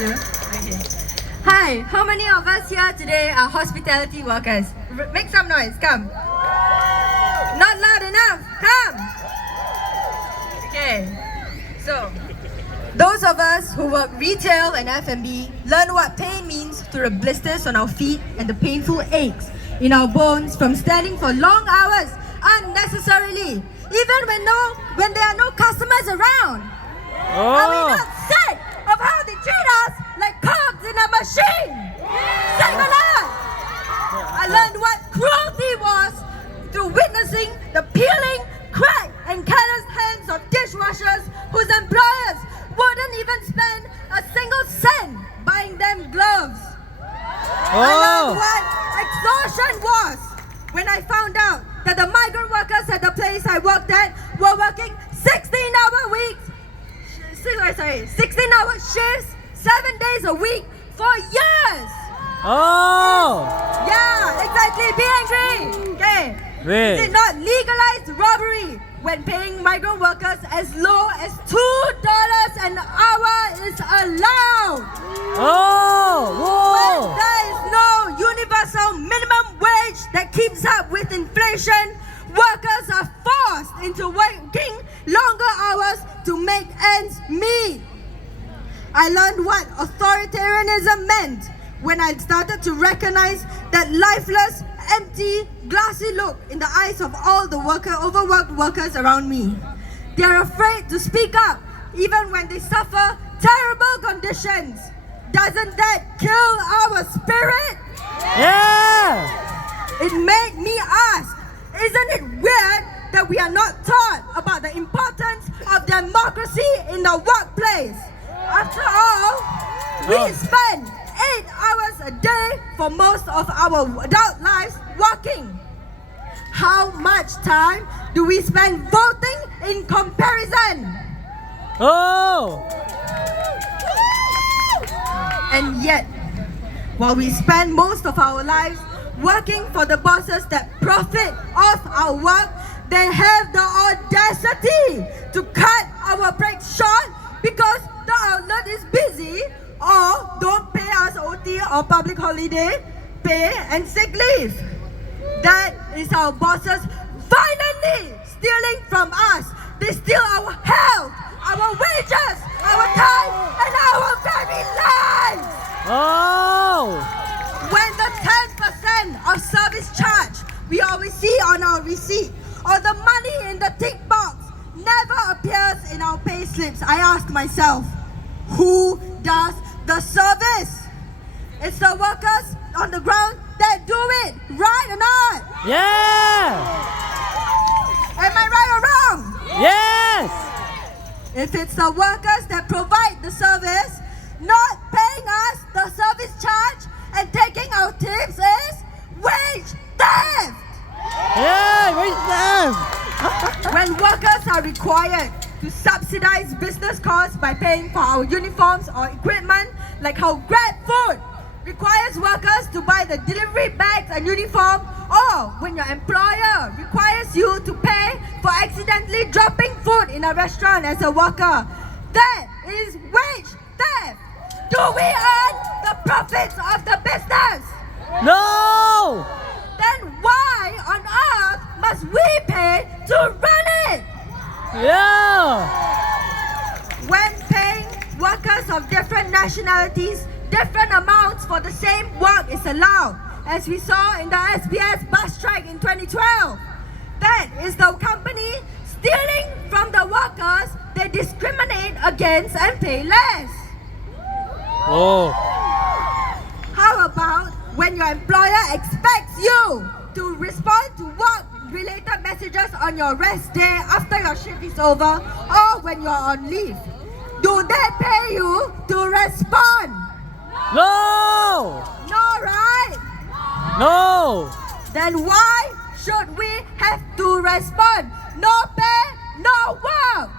Hello? Okay. Hi, how many of us here today are hospitality workers? Make some noise, come. Not loud enough, come. Okay, so those of us who work retail and F&B learn what pain means through the blisters on our feet and the painful aches in our bones from standing for long hours unnecessarily, even when there are no customers around. Are we not sick of how they treat us like cogs in a machine? Sing along! I learned what cruelty was through witnessing the peeling, cracked and callous hands of dishwashers whose employers wouldn't even spend a single cent buying them gloves. I learned what extortion was when I found out that the migrant workers at the place I worked at were working 16-hour weeks. 16-hour shifts, 7 days a week for years. Yeah, exactly. Be angry. Okay. Did not legalize robbery when paying migrant workers as low as $2 an hour is allowed. When there is no universal minimum wage that keeps up with inflation, workers are forced into working longer hours to make ends meet. I learned what authoritarianism meant when I started to recognize that lifeless, empty, glassy look in the eyes of all the overworked workers around me. They are afraid to speak up even when they suffer terrible conditions. Doesn't that kill our spirit? Yeah! It made me ask, isn't it weird that we are not taught about the importance of democracy in the workplace? After all, we spend 8 hours a day for most of our adult lives working. How much time do we spend voting in comparison? And yet, while we spend most of our lives working for the bosses that profit off our work, they have the audacity to cut our breaks short because the outlet is busy or don't pay us OT or public holiday pay and sick leave. That is our bosses violently stealing from us. They steal our health, our wages, our time, and our very lives. When the 10% of service charge we always see on our receipt or the money in the tick box never appears in our pay slips, I ask myself, who does the service? It's the workers on the ground that do it, right or not? Yeah! Am I right or wrong? Yes! If it's the workers that provide the service, not paying us the service charge and taking our tips is wage theft! Yeah, wage theft! When workers are required to subsidize business costs by paying for our uniforms or equipment, like how Grab Food requires workers to buy the delivery bags and uniform, or when your employer requires you to pay for accidentally dropping food in a restaurant as a worker, that is wage theft. Do we earn the profits of the business? No! Then why on earth must we pay to run it? Yeah! When paying workers of different nationalities different amounts for the same work is allowed, as we saw in the SBS bus strike in 2012. That is the company stealing from the workers they discriminate against and pay less. How about when your employer expects you to respond to work-related messages on your rest day after your shift is over or when you're on leave? Do they pay you to respond? No! No, right? No! Then why should we have to respond? No pay, no work!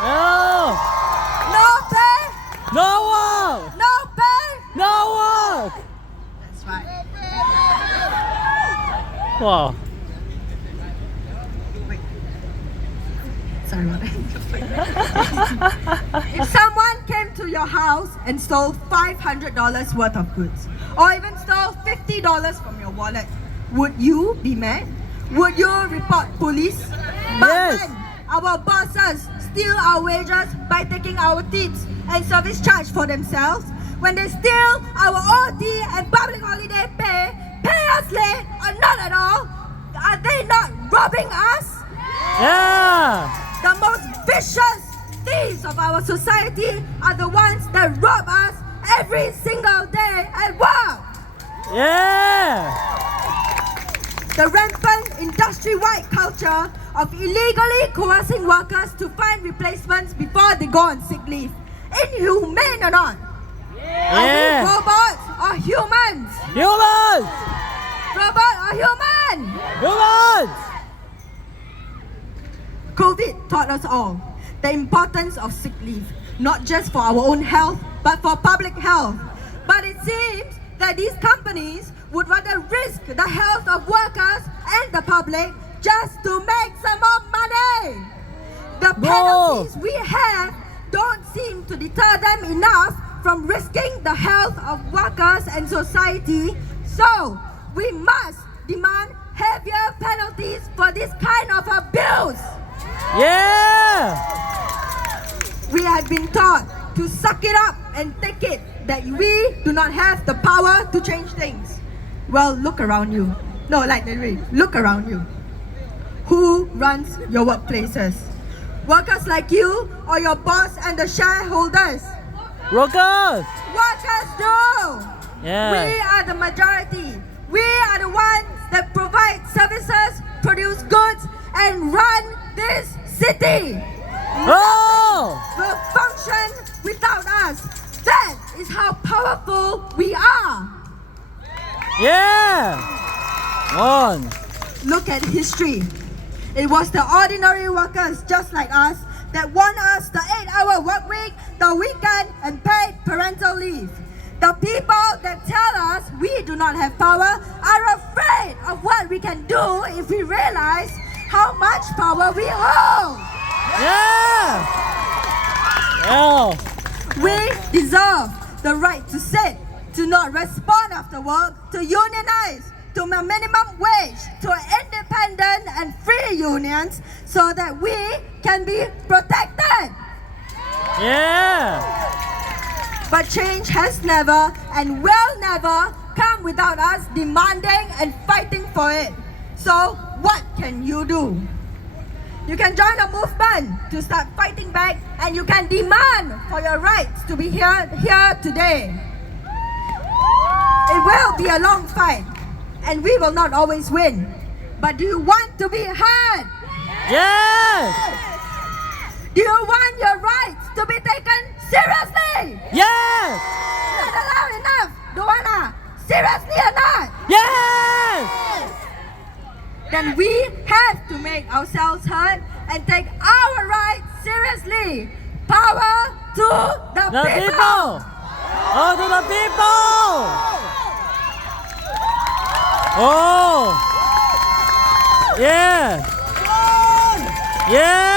No! No pay, No work! no pay! No work! That's right. Wow. Sorry about that. If someone came to your your house and stole $500 worth of goods, or even stole $50 from your wallet, would you be mad? Would you report police? But Yes. when our bosses steal our wages by taking our tips and service charge for themselves, when they steal our OT and public holiday pay us late or not at all, are they not robbing us? Yeah. The most vicious thieves of our society are the ones that rob us every single day at work. Yeah. The rampant industry-wide culture of illegally coercing workers to find replacements before they go on sick leave. Inhumane or not? Are we Yeah. robots or humans? Humans. Robot or human? Humans. COVID taught us all the importance of sick leave, not just for our own health, but for public health. But it seems that these companies would rather risk the health of workers and the public just to make some more money. The penalties we have don't seem to deter them enough from risking the health of workers and society. So, we must demand heavier penalties for this kind of abuse. Yeah. We have been taught to suck it up and take it, that we do not have the power to change things. Well, look around you. No, like literally, look around you. Who runs your workplaces? Workers like you or your boss and the shareholders? Workers. Workers do! Yeah. We are the majority. We are the ones that provide services, produce goods, and run this city. Oh. Will function without us. That is how powerful we are. Yeah. On. Look at history. It was the ordinary workers just like us that won us the 8-hour work week, the weekend, and paid parental leave. The people that tell us we do not have power are afraid of what we can do if we realize how much power we hold. Yeah. Yeah. We deserve the right to sit, to not respond after work, to unionize, to a minimum wage, to independent and free unions so that we can be protected. Yeah. But change has never and will never come without us demanding and fighting for it. So what can you do? You can join a movement to start fighting back, and you can demand for your rights to be here today. It will be a long fight, and we will not always win. But do you want to be heard? Yes. Do you want your rights to be taken seriously? Yes. Not allowed enough, Duana. Seriously or not? Yes. Then we have to make ourselves heard and take our rights seriously. Power to the The people. people. Oh, to the people. Oh. Yeah. Yeah.